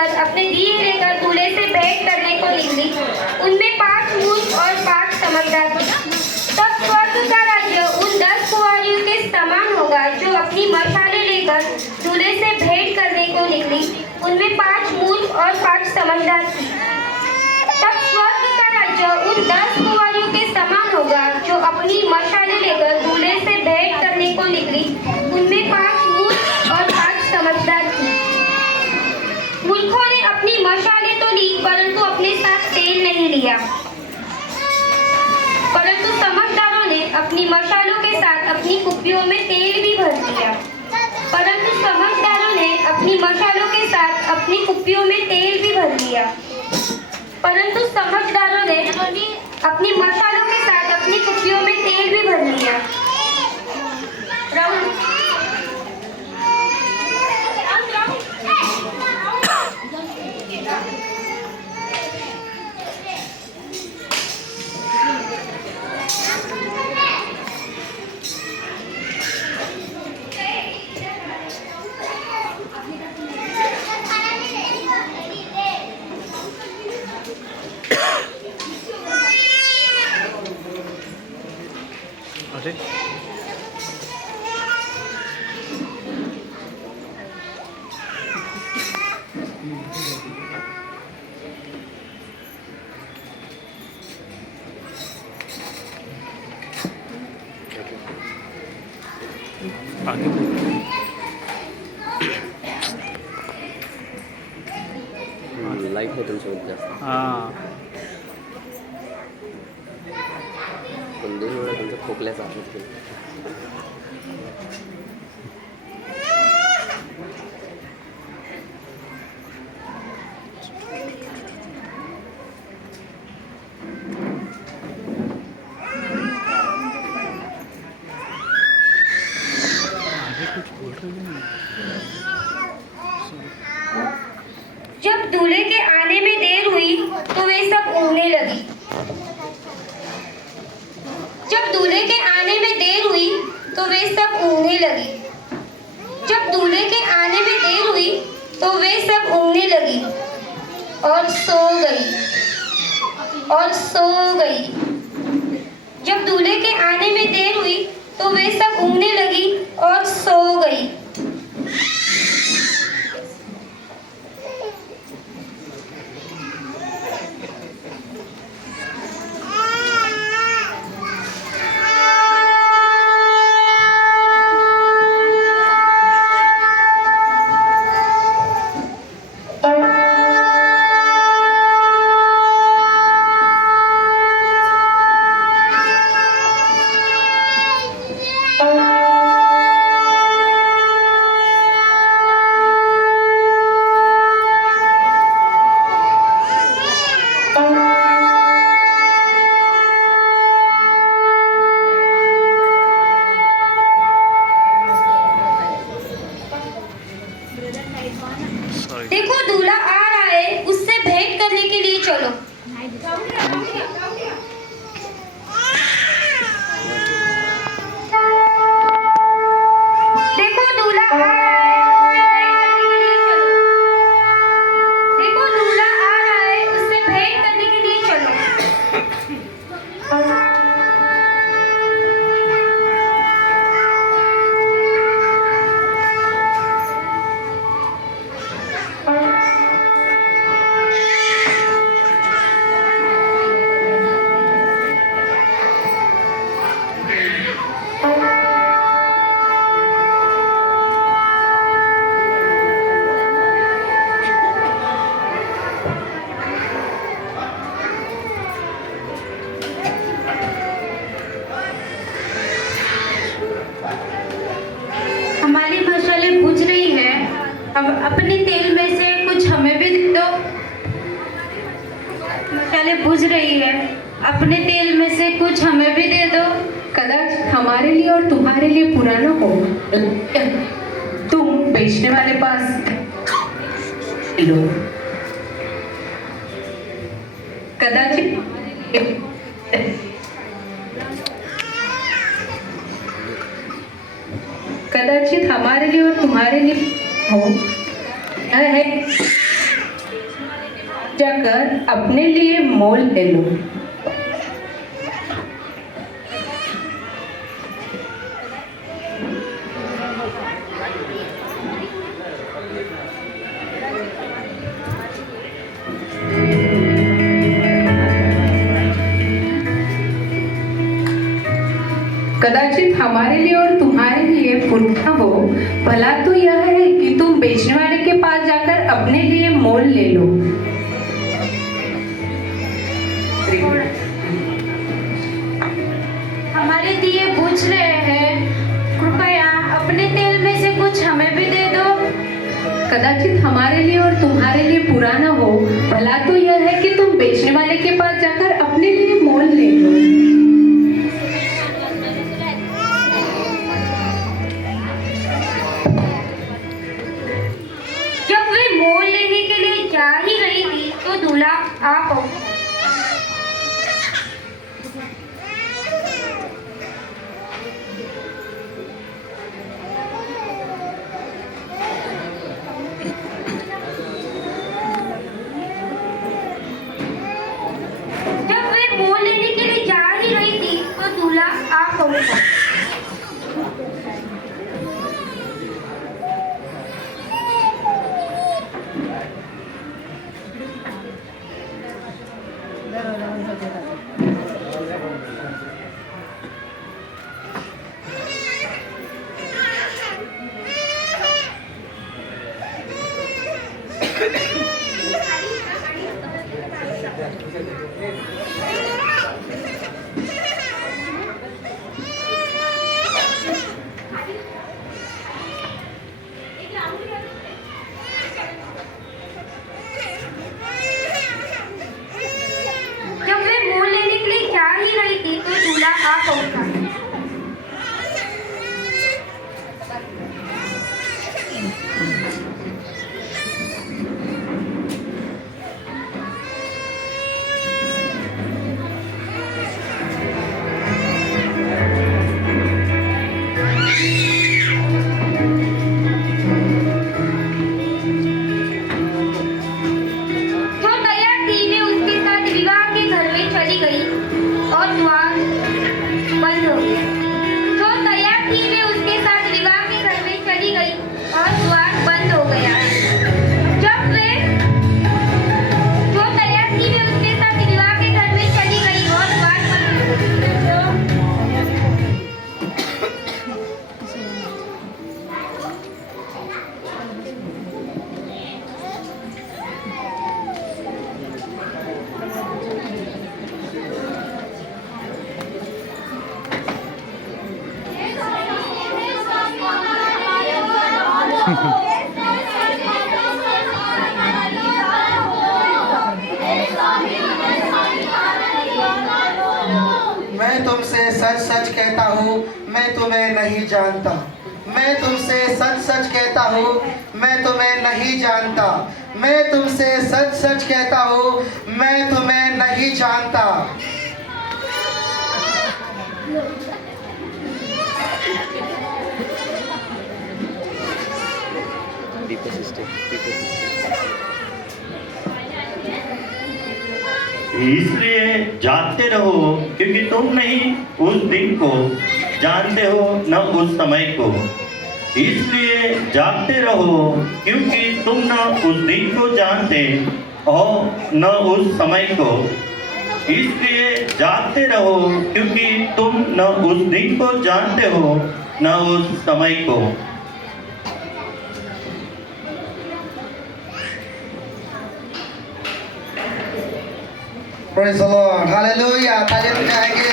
लेकर अपने दिए लेकर दूल्हे से भेंट करने को निकली। उनमें 5 मूर्ख और 5 समझदार थे। तब स्वर्ग का राज्य उन 10 कुंवारियों के समान होगा जो अपनी मशालें लेकर दूल्हे से भेंट करने को निकली। उनमें 5 मूर्ख और 5 समझदार थे। तब स्वर्ग का राज्य उन 10 कुंवारियों के समान होगा जो अपनी मशालें लेकर दूल्हे से भेंट करने को निकली। उनमें 5 मूर्ख और 5 समझदार थे। मूर्खों ने अपनी मशालें तो ली परंतु अपने साथ तेल नहीं लिया, परंतु समझदारों ने अपनी मशालों के साथ अपनी कुप्पियों में तेल भी भर दिया। परंतु समझदारों ने अपनी मशालों के साथ अपनी कुप्पियों में तेल भी भर दिया। परंतु समझदारों ने अपनी मशालों के साथ अपनी कुप्पियों में तेल भी भर लिया। अरे लाईट आहे तुमच्यामध्ये जास्त हाँ पण 2 वेळा तुमचा खोकल्याचा आवाज केला. आगे कुछ बोल रहे हैं। जब दूल्हे के आने में देर हुई तो वे सब ऊँघने लगी। जब दूल्हे के आने में देर हुई तो वे सब ऊँघने लगी। जब दूल्हे के आने में देर हुई तो वे सब ऊँघने लगी और सो गई और सो गई। जब दूल्हे के आने में देर हुई तो वे सब ऊँघने लगी और सो गई। सॉरी देखो दूल्हा आ रहा है, उससे भेंट करने के लिए चलो। देखो दूल्हा आ रहा है, देखो दूल्हा आ रहा है, उससे भेंट करने के लिए चलो। हमारी मशालें बुझ रही है, अब अपने तेल में से कुछ हमें भी दे दो। मशालें बुझ रही है, अपने तेल में से कुछ हमें भी दे दो। कदाच हमारे लिए और तुम्हारे लिए पुराना हो, तुम बेचने वाले पास लो। कदाचित कदाचित हमारे लिए और तुम्हारे लिए हो है जाकर अपने लिए मोल ले लो। कदाचित हमारे लिए और तुम्हारे लिए पुण्य हो, भला तो यह है कि तुम बेचने वाले के पास जाकर अपने लिए मोल ले लो। हमारे दिए बुझ रहे हैं, कृपया अपने तेल में से कुछ हमें भी दे दो। कदाचित हमारे लिए और तुम्हारे लिए बुरा न हो, भला तो यह है कि तुम बेचने वाले के पास जाकर अपने लिए मोल ले लो। जब वे मोल लेने के लिए जा ही रही थी तो दूल्हा आ पहुंचा। जब वे मोल लेने के लिए जा ही रही थी तो दूल्हा आ पहुंचा। जब वे मोल लेने के लिए जा ही रही थी तो दूल्हा आ पहुंचा। जो तैयार थी वे उसके साथ विवाह के घर में चली गई और द्वार बंद हो गया। जो तैयार थी वे उसके साथ विवाह के घर में चली गई और द्वार बंद हो गया। जब वे जो तैयार थी वे उसके साथ विवाह के घर में चली गई और द्वार बंद हो गया। मैं तुमसे सच सच कहता हूँ, मैं तुम्हें नहीं जानता। मैं तुमसे सच सच कहता हूँ, मैं तुम्हें नहीं जानता। मैं तुमसे सच सच कहता हूँ, मैं तुम्हें नहीं जानता। डीपर सिस्टम इसलिए जागते रहो, क्योंकि तुम नहीं उस दिन को जानते हो न उस समय को। इसलिए जागते रहो, क्योंकि तुम न उस दिन को जानते और न उस समय को। इसलिए जागते रहो, क्योंकि तुम न उस दिन को जानते हो न उस समय को। Praise the Lord. Hallelujah. तालियां बजाएंगे